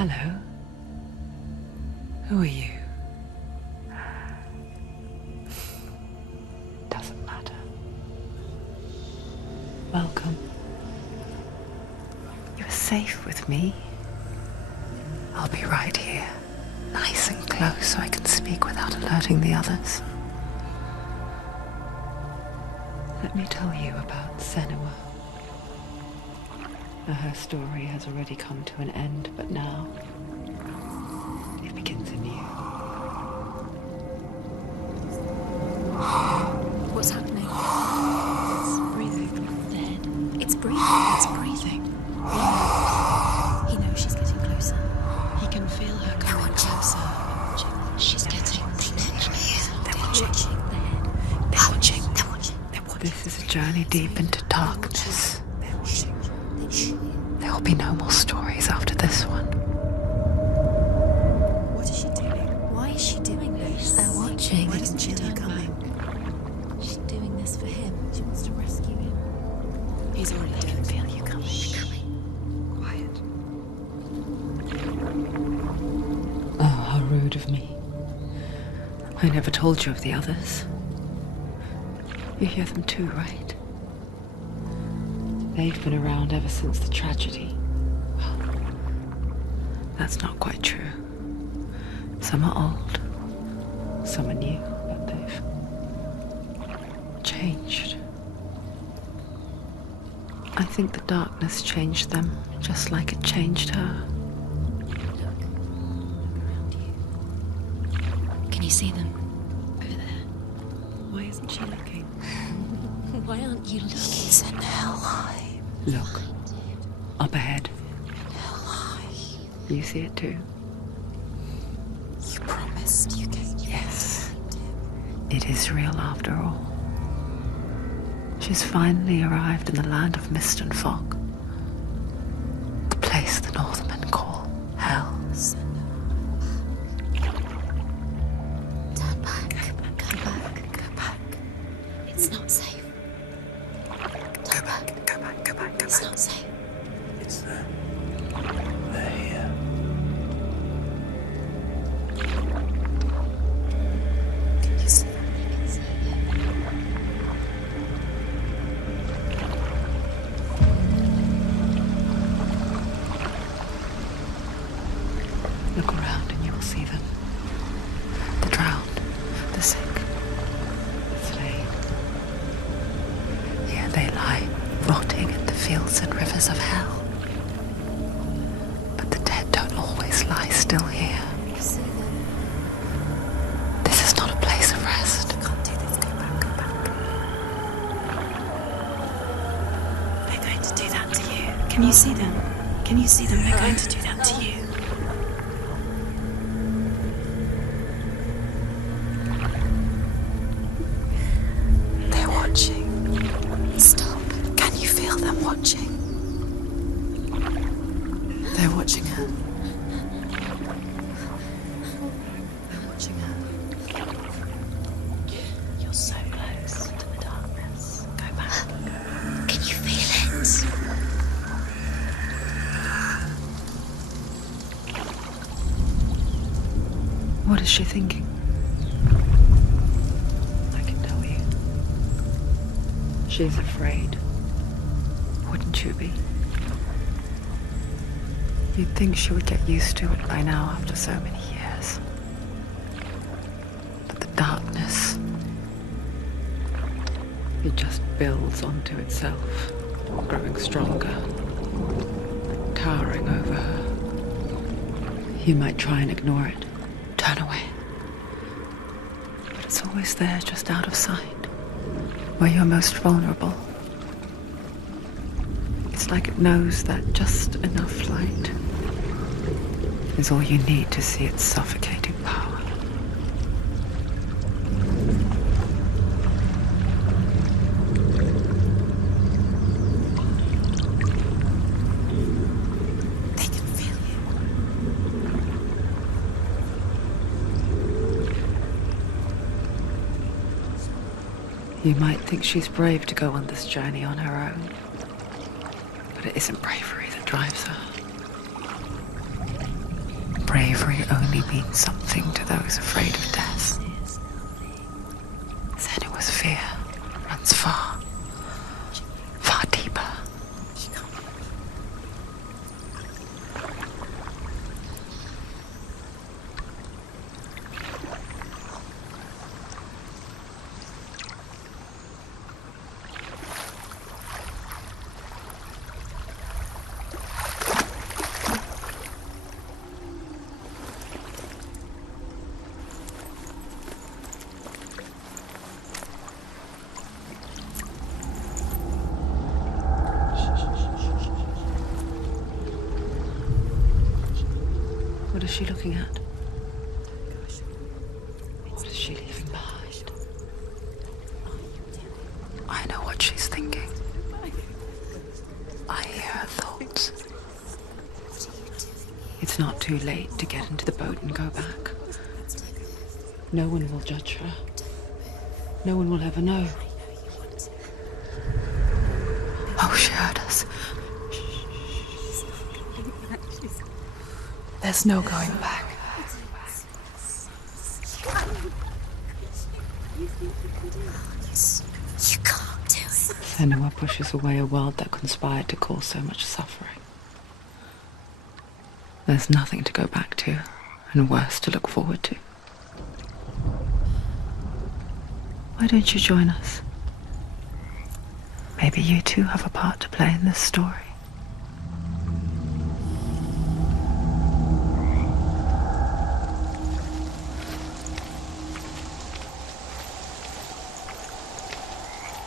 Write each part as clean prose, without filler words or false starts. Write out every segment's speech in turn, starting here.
Hello. Who are you? Doesn't matter. Welcome. You're safe with me. I'll be right here, nice and close so I can speak without alerting the others. Let me tell you about Senua. Her story has already come to an end, but now it begins anew. What's happening? It's breathing. Dead. It's breathing. It's breathing. He knows she's getting closer. He can feel her coming closer. She's getting closer. They're watching. They're watching. They're watching. They're watching. This is a journey deep into darkness. There will be no more stories after this one. What is she doing? Why is she doing this? They're watching. Why doesn't she turn back? She's doing this for him. She wants to rescue him. He's already dead. I can feel you coming. Quiet. Oh, how rude of me. I never told you of the others. You hear them too, right? They've been around ever since the tragedy. Well, that's not quite true. Some are old, some are new, but they've changed. I think the darkness changed them, just like it changed her. Look around you. Can you see them? Over there. Why isn't she looking? Why aren't you looking? He's in HELHEIM. Look, up ahead. HELHEIM. You see it too? You promised you gave me. Yes. It is real after all. She's finally arrived in the land of mist and fog. The place the Northmen call Hell. Turn back. Go back. Go back. It's not safe. Turn back. Go back, go back, go It's back. not safe. It's there. They're here. Can you see them? You can see it. Look around and you will see them. The drowned, the sick, the slain. Here they lie, rotting in the fields and rivers of hell. But the dead don't always lie still here. You see them. This is not a place of rest. You can't do this. Go back. Go back. They're going to do that to you. Can you see them? Can you see them? They're going to do that to you. They're watching. Stop. Can you feel them watching? They're watching her. They're watching her. You're so close to the darkness. Go back. Can you feel it? What is she thinking? I can tell you. She's afraid. Wouldn't you be? You'd think she would get used to it by now after so many years. But the darkness, it just builds onto itself, growing stronger, towering over her. You might try and ignore it, turn away. But it's always there, just out of sight, where you're most vulnerable. It's like it knows that just enough light is all you need to see its suffocating power. They can feel you. You might think she's brave to go on this journey on her own, but it isn't bravery that drives her. bravery only means something to those afraid of death. Senua's fear runs far, far deeper. What is she looking at? What is she leaving behind? I know what she's thinking. I hear her thoughts. It's not too late to get into the boat and go back. No one will judge her. No one will ever know. Oh, she heard us. There's no going back. You can't do it. Senua pushes away a world that conspired to cause so much suffering. There's nothing to go back to, and worse to look forward to. Why don't you join us? Maybe you too have a part to play in this story.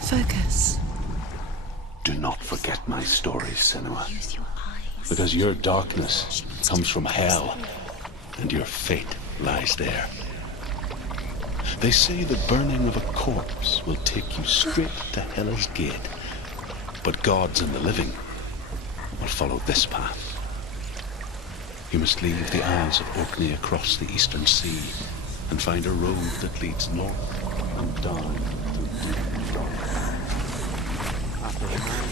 Focus. Do not forget my stories, Senua. Use your eyes. Because your darkness comes from hell, and your fate lies there. They say the burning of a corpse will take you straight to Hela's gate, but gods and the living will follow this path. You must leave the Isles of Orkney across the eastern sea and find a road that leads north and down to deep forest. After a man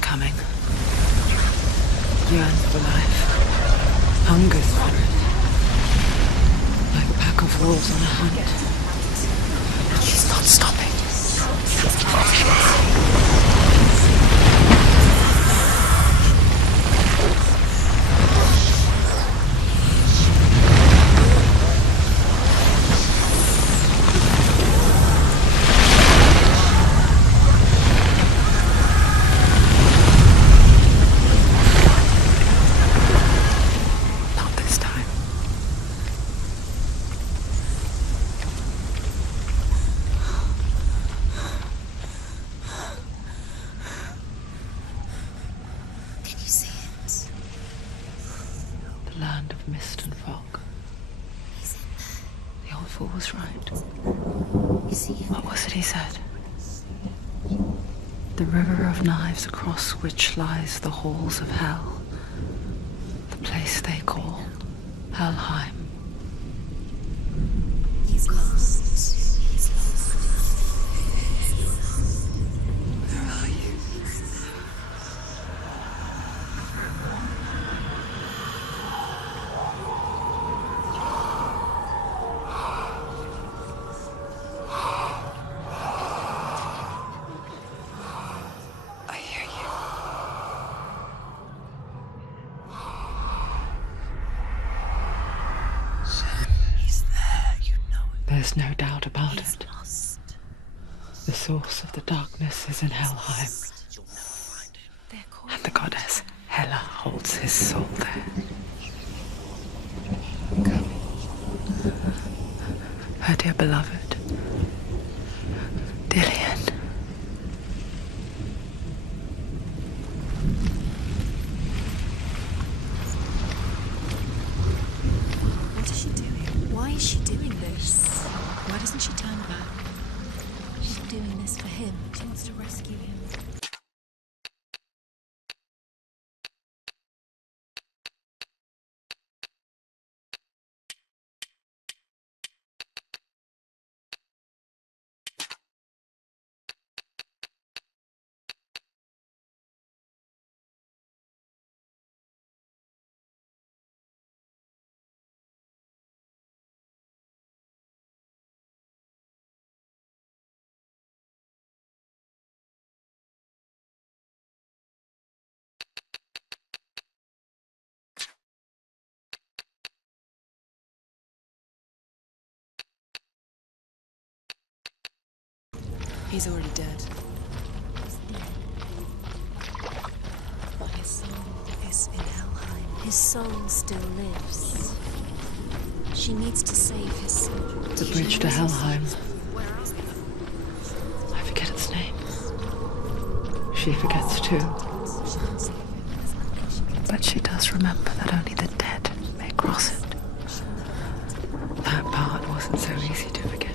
coming. Yearns for life. Hungers for it. Like a pack of wolves on a hunt. He's not stopping. Land of mist and fog. The old fool was right. What was it he said? The river of knives across which lies the halls of hell. The place they call Helheim. He's lost. He's lost. Where are you? There's no doubt about it. The source of the darkness is in Helheim. And the goddess Hela holds his soul there. Her dear beloved, Dillian. What is she doing? Why is she doing this? Why doesn't she turn back? She's doing this for him. She wants to rescue him. He's already dead. His soul is in Helheim. His soul still lives. She needs to save his soul. The bridge to Helheim. I forget its name. She forgets too. But she does remember that only the dead may cross it. That part wasn't so easy to forget.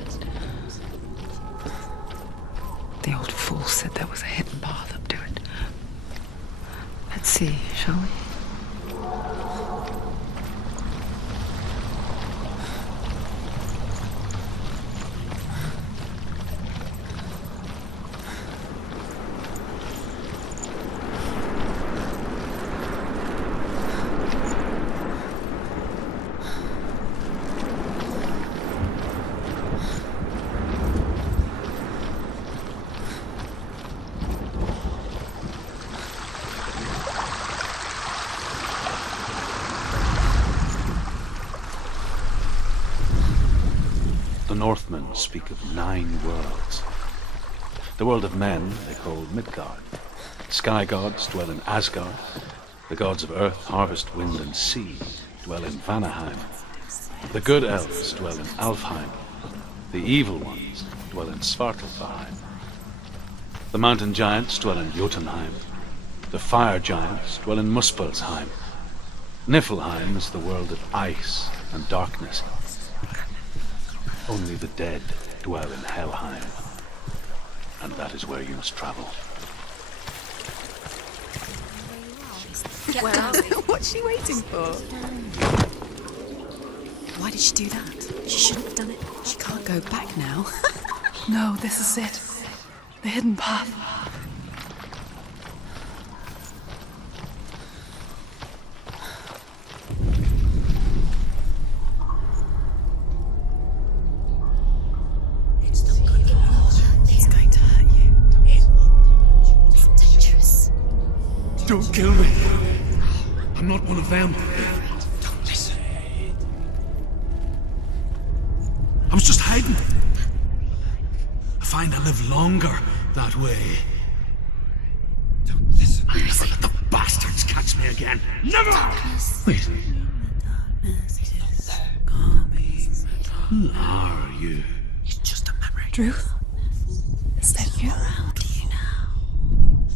The old fool said there was a hidden path up to it. Let's see, shall we? The Northmen speak of 9 worlds. The world of men they call Midgard. Sky gods dwell in Asgard. The gods of earth, harvest, wind, and sea dwell in Vanaheim. The good elves dwell in Alfheim. The evil ones dwell in Svartalfheim. The mountain giants dwell in Jotunheim. The fire giants dwell in Muspelheim. Niflheim is the world of ice and darkness. Only the dead dwell in Helheim, and that is where you must travel. Where are we? What's she waiting for? Why did she do that? She shouldn't have done it. She can't go back now. No, this is it. The hidden path. He's going to hurt you. It's dangerous. Don't kill me. I'm not one of them. Don't listen. I was just hiding. I find I live longer that way. Don't listen. I'll never let the bastards catch me again. Never! Wait. Who are you? It's just a memory. Drew? Is that you? How do you know?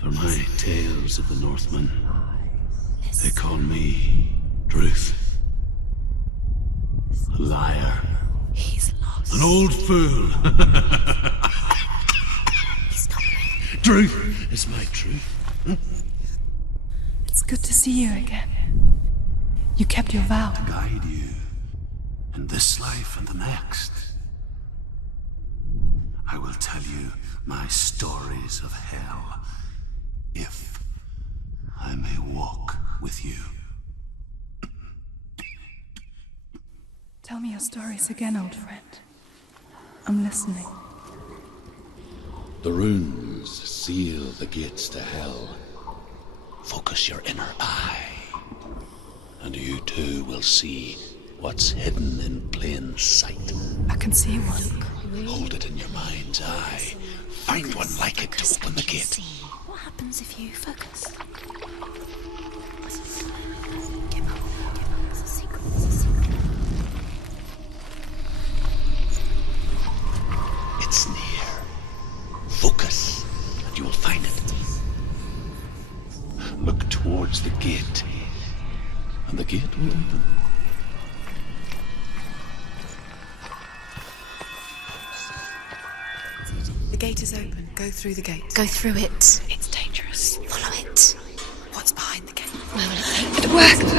For my tales of the Northmen, they call me Druth. A liar. He's lost. An old fool. He's not real. Truth is my truth. It's good to see you again. You kept your vow. Guide you in this life and the next. I will tell you my stories of hell, if I may walk with you. Tell me your stories again, old friend. I'm listening. The runes seal the gates to hell. Focus your inner eye, and you too will see what's hidden in plain sight. I can see one. Hold it in your mind's eye. Find one like it to open the gate. See what happens if you focus. Give up. It's a secret. It's a secret. It's near. Focus, and you will find it. Look towards the gate, and the gate will open. The gate is open. Go through the gate. Go through it. It's dangerous. Follow it. What's behind the gate? Where will it take? It worked.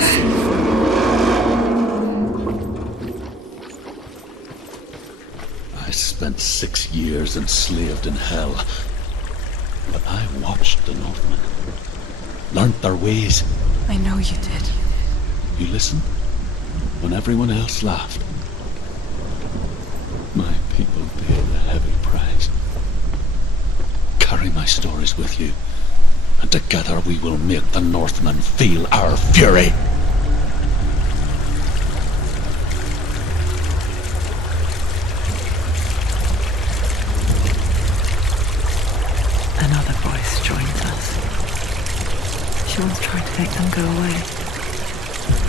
I spent 6 years enslaved in hell, but I watched the Northmen, learnt their ways. I know you did. You listened when everyone else laughed. My people paid a heavy price. Carry my stories with you, and together we will make the Northmen feel our fury. go away.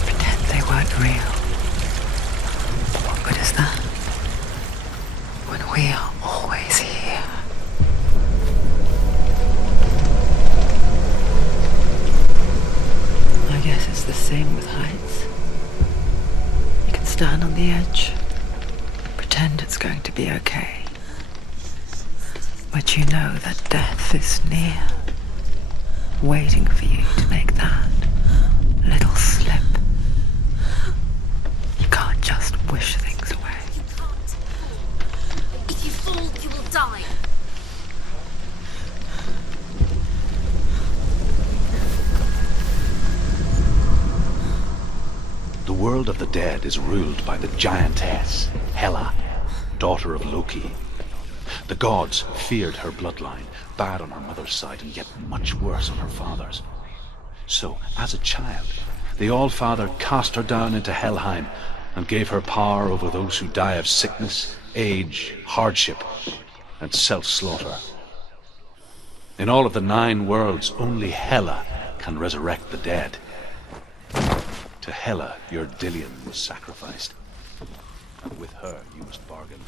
Pretend they weren't real. What good is that? When we are always here. I guess it's the same with heights. You can stand on the edge, pretend it's going to be okay. But you know that death is near, waiting for you to make that little slip. You can't just wish things away. If you fall, you will die. The world of the dead is ruled by the giantess, Hela, daughter of Loki. The gods feared her bloodline, bad on her mother's side and yet much worse on her father's. So, as a child, the All-Father cast her down into Helheim and gave her power over those who die of sickness, age, hardship, and self-slaughter. In all of the 9 worlds, only Hela can resurrect the dead. To Hela, your Dillion was sacrificed, and with her you must bargain.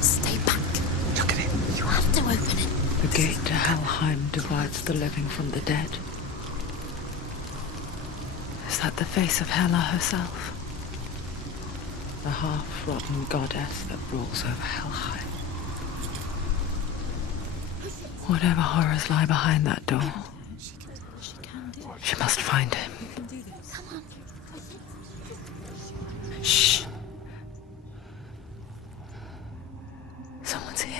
Stay back. Look at it. You have to open it. The gate to Helheim divides the living from the dead. Is that the face of Hela herself? The half-rotten goddess that rules over Helheim. Whatever horrors lie behind that door, she must find him. Shh. Someone's here.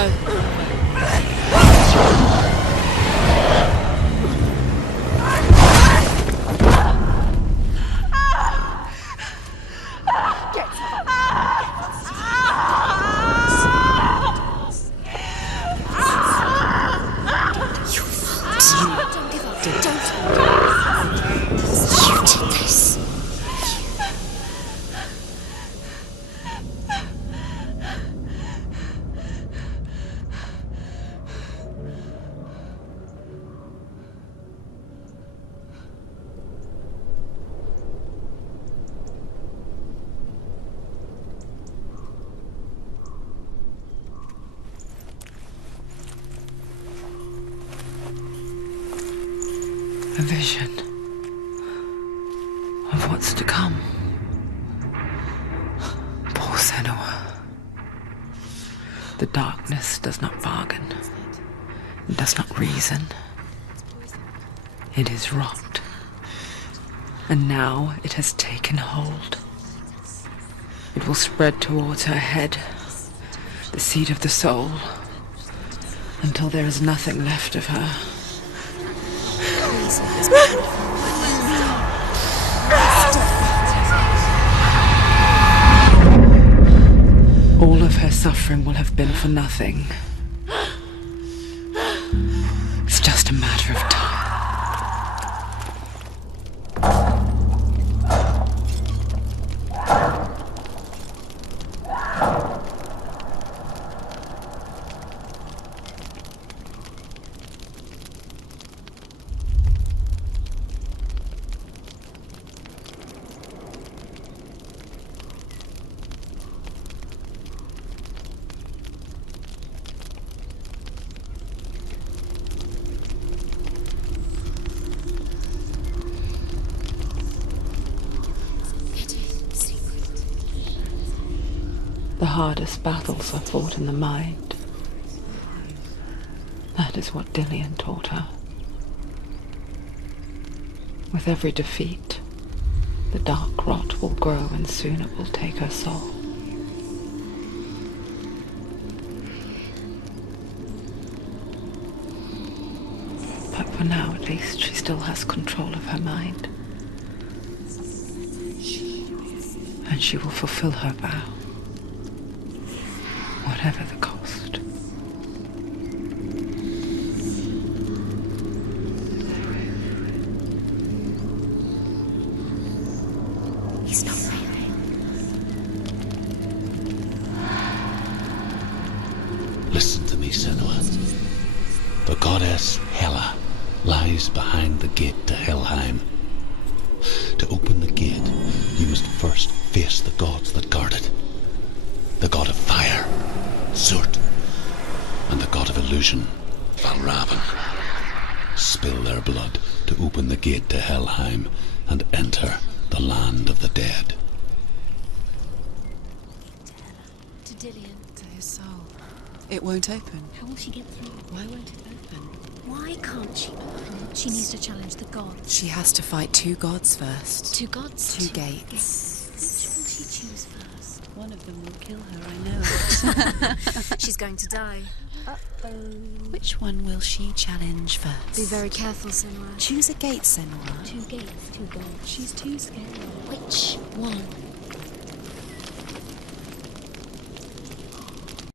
No. Don't give up. Don't. You did this. A vision of what's to come. Poor Senua. The darkness does not bargain. It does not reason. It is rot. And now it has taken hold. It will spread towards her head, the seat of the soul, until there is nothing left of her. All of her suffering will have been for nothing. It's just a matter of time. The hardest battles are fought in the mind. That is what Dillian taught her. With every defeat, the dark rot will grow and soon it will take her soul. But for now, at least, she still has control of her mind. And she will fulfill her vow. Whatever the cost. He's not breathing. Listen to me, Senua. The goddess Hela lies behind the gate to Helheim. To open the gate, you must first face the gods that guard it. The god of fire, Zurt, and the god of illusion, Valravan. Spill their blood to open the gate to Helheim and enter the land of the dead. To Dillian. To his soul. It won't open. How will she get through? Why won't it open? Why can't she open? She needs to challenge the gods. She has to fight 2 gods first. 2 gods? 2 gates. Which will she choose first? One of them will kill her, I know. She's going to die. Uh-oh. Which one will she challenge first? Be very careful, Senua. Choose a gate, Senua. 2 gates, 2 gods. She's too scared. Which one?